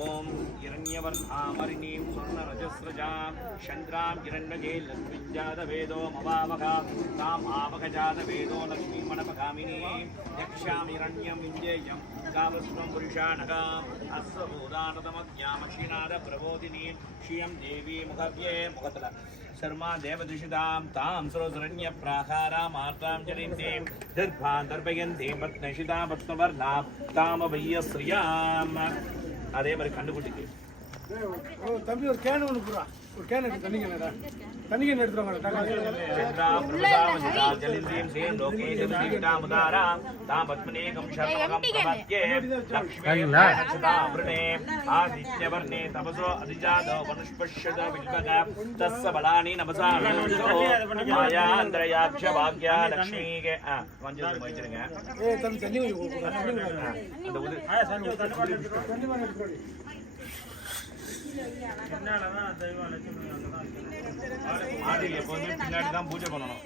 ओम हिरण्यवर्णामरिणीं स्वर्णरजस्रजां चन्द्रां हिरण्यजे लक्ष्मीजातवेदो मवावका ताम् आवकजातवेदो लक्ष्मीमणपकामिनीं यक्षां हिरण्यं विञ्जेयं कावस्वं पुरुषाणकाम् अश्वभूतानतमज्ञामक्षीणादप्रबोधिनीं श्रियं देवी मुखव्ये मुखतल शर्मा देवदुषितां तां सरोजरण्यप्राकारामार्तां जनिन्तीं दर्भान्तर्पयन्तीं पत्नशितां पत्नवर्णां तामभय्यश्रियाम् அதே மாதிரி கண்டுபிடிக்கு தம்பி ஒரு கேன் ஒன்று புறா ஒரு கேன் எடுத்து தண்ணி கேன் எடுத்துருவாங்க ஆதித்யவர்ணே தபசோ அதிஜாதோ வனுஷ்பஷ்யத வில்வக தஸ்ஸ பலானி நமசா மாயாந்திரயாட்ச பாக்யா லக்ஷ்மிகே கொஞ்சம் வச்சிருங்க தம்பி தண்ணி ஆடியில் எப்போதுமே பின்னாடி தான் பூஜை பண்ணணும்.